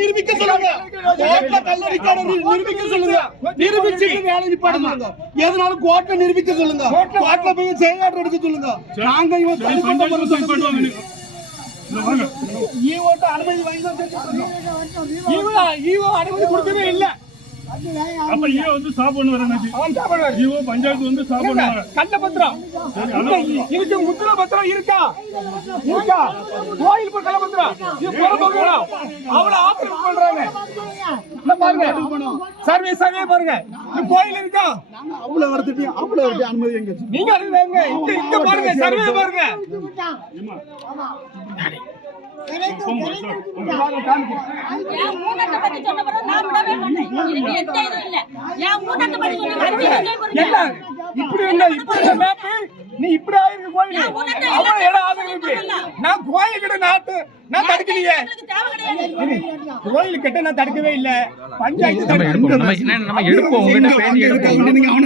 நிரூபிக்க சொல்லுங்க. நிரூபிச்சுட்டு வேலை நிப்பாட்ட சொல்லுங்க. எதனாலும் கோர்ட்ல நிரூபிக்க சொல்லுங்க. கோர்ட்ல போய் செயலாற்ற எடுக்க சொல்லுங்க. நாங்க இவன் அனுமதி வாங்கி அனுமதி கொடுக்கவே இல்லை. அப்ப ஈவோ வந்து ஸ்டாப் பண்ணுவாரு. ஈவோ பஞ்சாயத்து வந்து ஸ்டாப் பண்ணுவாங்க. கண்ட பத்திரம் இதுக்கு முத்திர பத்திரம் இருக்கா? கோயில் கள்ள பத்திரம் அவ்வளவு ஆக்கிரமிப்பு பண்றாங்க. பாருங்க சர்வே பாருங்க. கோயில் இருக்கா? அவ்வளவு வருது அனுமதி எங்க? நீங்க இங்க பாருங்க சர்வே பாருங்க. நீ இப்படி ஆயிருக்கு கோயில் நான் கோயில் கிட்ட நான் தடுக்கலையே. கோயில் கிட்ட நான் தடுக்கவே இல்ல. பஞ்சாயத்து நம்ம எடுப்போம்.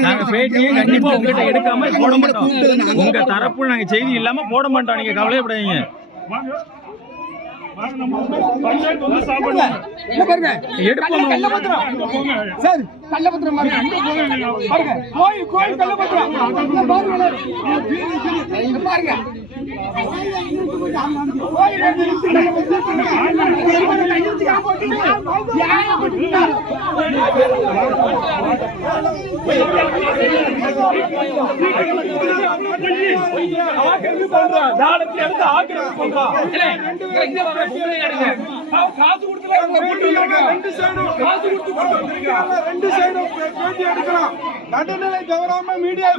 நாங்க பேட்டியே கண்டிப்பா உங்ககிட்ட எடுக்காம போட மாட்டோம். உங்க தரப்பு நாங்க செய்தி இல்லாம போட மாட்டோம். நீங்க கவலைப்படாதீங்க. கோயில் கள்ளப்பத்திரம் பாருங்க. காசு கொடுத்து நடுநிலை தவறாம மீடியா